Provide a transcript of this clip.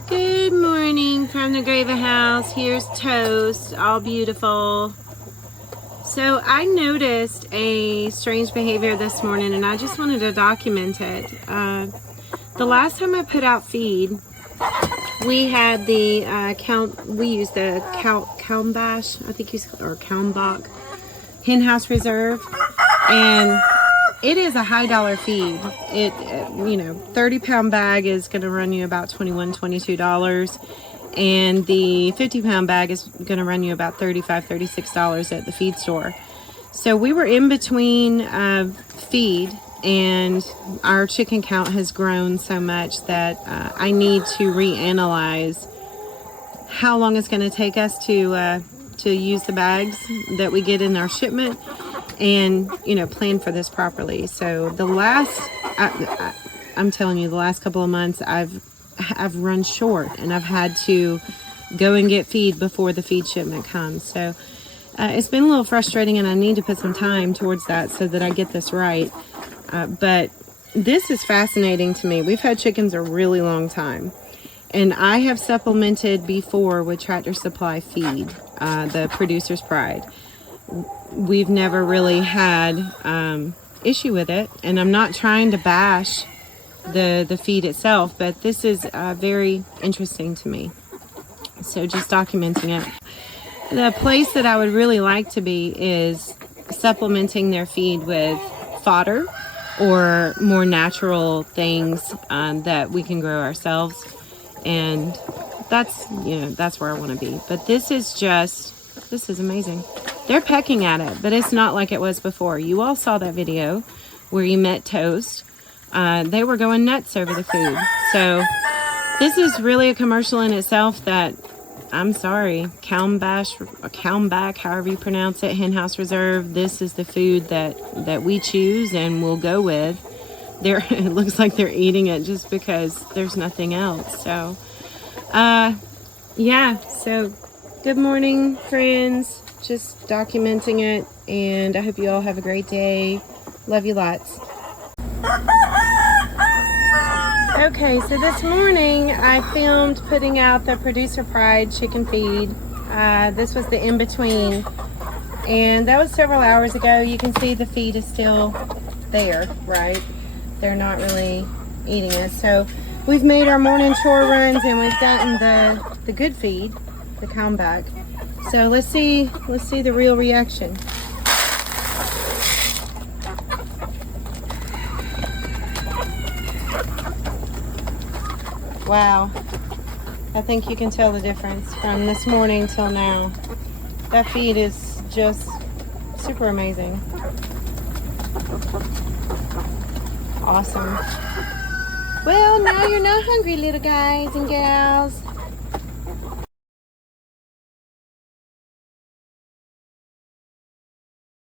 Good morning from the Grava house. Here's Toast, all beautiful. So I noticed a strange behavior this morning and I just wanted to document it. The last time I put out feed, we had the we used the Kalmbash, I think or Kalmbach hen house reserve, and it is a high dollar feed. It, 30-pound bag is going to run you about $21, $22, and the 50-pound bag is going to run you about $35, $36 at the feed store. So we were in between feed, and our chicken count has grown so much that I need to reanalyze how long it's going to take us to use the bags that we get in our shipment, and plan for this properly. So the last I'm telling you, the last couple of months I've run short, and I've had to go and get feed before the feed shipment comes. So it's been a little frustrating, and I need to put some time towards that so that I get this right. But this is fascinating to me. We've had chickens a really long time, and I have supplemented before with Tractor Supply feed, the Producer's Pride. We've never really had issue with it, and I'm not trying to bash the feed itself, but this is very interesting to me. So just documenting it. The place that I would really like to be is supplementing their feed with fodder or more natural things that we can grow ourselves, and that's where I want to be. But this is amazing. They're pecking at it, but it's not like it was before. You all saw that video where you met Toast. They were going nuts over the food. So this is really a commercial in itself that, I'm sorry, Kalmbach, however you pronounce it, Hen House Reserve. This is the food that we choose and we'll go with. It looks like they're eating it just because there's nothing else. So, so good morning, friends. Just documenting it, and I hope you all have a great day. Love you lots. Okay, so this morning I filmed putting out the Producer Pride chicken feed. This was the in-between, and that was several hours ago. You can see the feed is still there, right? They're not really eating it. So we've made our morning chore runs, and we've gotten the good feed, the Kalmbach. So let's see the real reaction. Wow, I think you can tell the difference from this morning till now. That feed is just super amazing. Awesome. Well, now you're not hungry, little guys and gals.